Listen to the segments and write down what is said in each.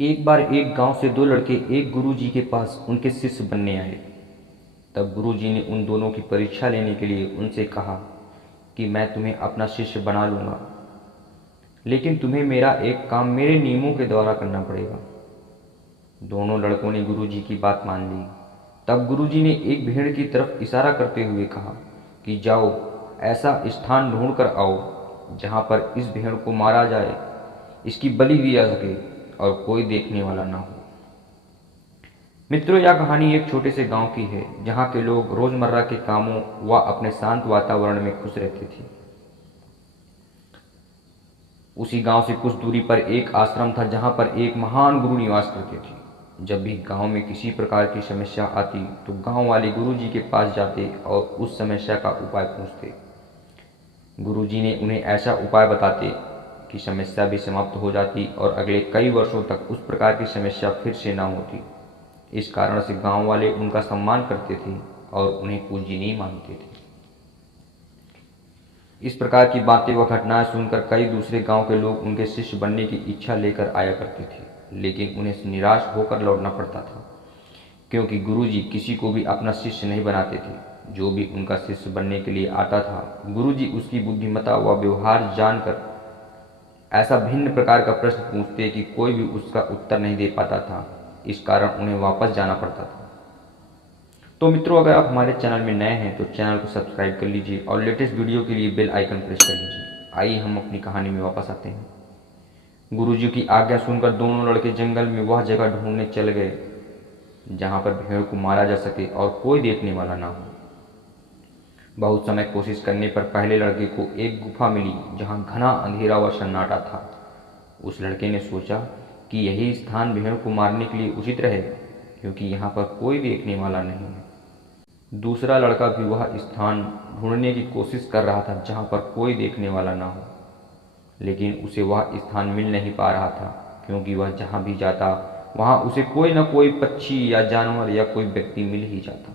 एक बार एक गांव से दो लड़के एक गुरुजी के पास उनके शिष्य बनने आए। तब गुरुजी ने उन दोनों की परीक्षा लेने के लिए उनसे कहा कि मैं तुम्हें अपना शिष्य बना लूँगा, लेकिन तुम्हें मेरा एक काम मेरे नियमों के द्वारा करना पड़ेगा। दोनों लड़कों ने गुरुजी की बात मान ली। तब गुरुजी ने एक भेड़ की तरफ इशारा करते हुए कहा कि जाओ, ऐसा स्थान ढूंढ कर आओ जहाँ पर इस भेड़ को मारा जाए, इसकी बलि दी जा सके और कोई देखने वाला ना हो। मित्रों, यह कहानी एक छोटे से गांव की है जहां के लोग रोजमर्रा के कामों व अपने शांत वातावरण में खुश रहते थे। उसी गांव से कुछ दूरी पर एक आश्रम था जहां पर एक महान गुरु निवास करते थे। जब भी गांव में किसी प्रकार की समस्या आती तो गांव वाले गुरु जी के पास जाते और उस समस्या का उपाय पूछते। गुरु जी ने उन्हें ऐसा उपाय बताते कि समस्या भी समाप्त हो जाती और अगले कई वर्षों तक उस प्रकार की समस्या फिर से ना होती। इस कारण से गांव वाले उनका सम्मान करते थे और उन्हें पूजनीय मानते थे। इस प्रकार की बातें व घटनाएं सुनकर कई दूसरे गांव के लोग उनके शिष्य बनने की इच्छा लेकर आया करते थे, लेकिन उन्हें निराश होकर लौटना पड़ता था, क्योंकि गुरुजी किसी को भी अपना शिष्य नहीं बनाते थे। जो भी उनका शिष्य बनने के लिए आता था, गुरुजी उसकी बुद्धिमत्ता व व्यवहार जानकर ऐसा भिन्न प्रकार का प्रश्न पूछते कि कोई भी उसका उत्तर नहीं दे पाता था। इस कारण उन्हें वापस जाना पड़ता था। तो मित्रों, अगर आप हमारे चैनल में नए हैं तो चैनल को सब्सक्राइब कर लीजिए और लेटेस्ट वीडियो के लिए बेल आइकन प्रेस कर लीजिए। आइए हम अपनी कहानी में वापस आते हैं। गुरुजी की आज्ञा सुनकर दोनों लड़के जंगल में वह जगह ढूंढने चल गए जहां पर भेड़ को मारा जा सके और कोई देखने वाला ना हो। बहुत समय कोशिश करने पर पहले लड़के को एक गुफा मिली जहां घना अंधेरा व सन्नाटा था। उस लड़के ने सोचा कि यही स्थान भेड़ को मारने के लिए उचित रहे, क्योंकि यहाँ पर कोई देखने वाला नहीं है। दूसरा लड़का भी वह स्थान ढूंढने की कोशिश कर रहा था जहाँ पर कोई देखने वाला ना हो, लेकिन उसे वह स्थान मिल नहीं पा रहा था, क्योंकि वह जहाँ भी जाता वहाँ उसे कोई न कोई पक्षी या जानवर या कोई व्यक्ति मिल ही जाता।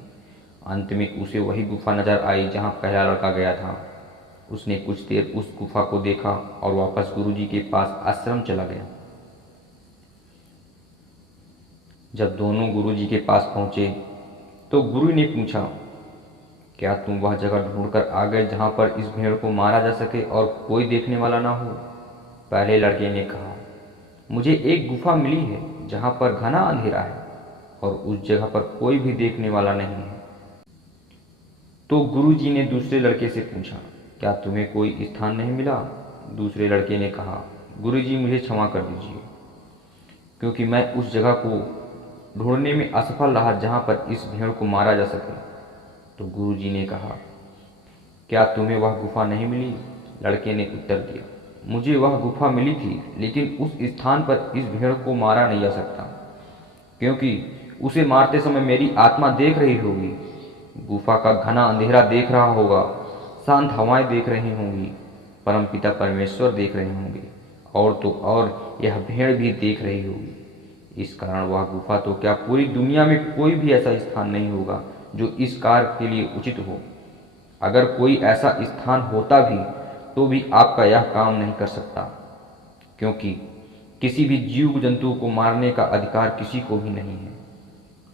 अंत में उसे वही गुफा नजर आई जहाँ पहला लड़का गया था। उसने कुछ देर उस गुफा को देखा और वापस गुरुजी के पास आश्रम चला गया। जब दोनों गुरुजी के पास पहुंचे तो गुरु ने पूछा, क्या तुम वह जगह ढूंढकर आ गए जहां पर इस भेड़ को मारा जा सके और कोई देखने वाला ना हो? पहले लड़के ने कहा, मुझे एक गुफा मिली है जहां पर घना अंधेरा है और उस जगह पर कोई भी देखने वाला नहीं है। तो गुरुजी ने दूसरे लड़के से पूछा, क्या तुम्हें कोई स्थान नहीं मिला? दूसरे लड़के ने कहा, गुरुजी मुझे क्षमा कर दीजिए, क्योंकि मैं उस जगह को ढूंढने में असफल रहा जहां पर इस भेड़ को मारा जा सके। तो गुरुजी ने कहा, क्या तुम्हें वह गुफा नहीं मिली? लड़के ने उत्तर दिया, मुझे वह गुफा मिली थी, लेकिन उस स्थान पर इस भेड़ को मारा नहीं जा सकता, क्योंकि उसे मारते समय मेरी आत्मा देख रही होगी, गुफा का घना अंधेरा देख रहा होगा, शांत हवाएं देख रही होंगी, परमपिता परमेश्वर देख रहे होंगे, और तो और यह भेड़ भी देख रही होगी। इस कारण वह गुफा तो क्या, पूरी दुनिया में कोई भी ऐसा स्थान नहीं होगा जो इस कार्य के लिए उचित हो। अगर कोई ऐसा स्थान होता भी तो भी आपका यह काम नहीं कर सकता, क्योंकि किसी भी जीव जंतु को मारने का अधिकार किसी को भी नहीं है।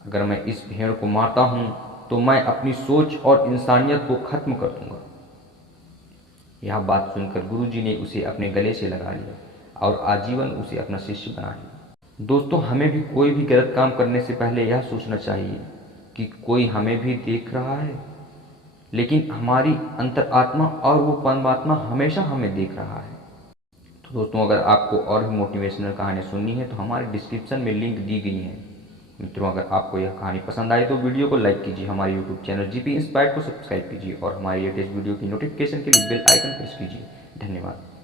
अगर मैं इस भेड़ को मारता हूं तो मैं अपनी सोच और इंसानियत को खत्म कर दूंगा। यह बात सुनकर गुरुजी ने उसे अपने गले से लगा लिया और आजीवन उसे अपना शिष्य बना लिया। दोस्तों, हमें भी कोई भी गलत काम करने से पहले यह सोचना चाहिए कि कोई हमें भी देख रहा है, लेकिन हमारी अंतरात्मा और वो परमात्मा हमेशा हमें देख रहा है। तो दोस्तों, अगर आपको और भी मोटिवेशनल कहानियाँ सुननी है तो हमारे डिस्क्रिप्शन में लिंक दी गई हैं। मित्रों, अगर आपको यह कहानी पसंद आई तो वीडियो को लाइक कीजिए, हमारे यूट्यूब चैनल जीपी इंस्पायर्ड को सब्सक्राइब कीजिए और हमारी लेटेस्ट वीडियो की नोटिफिकेशन के लिए बेल आइकन प्रेस कीजिए। धन्यवाद।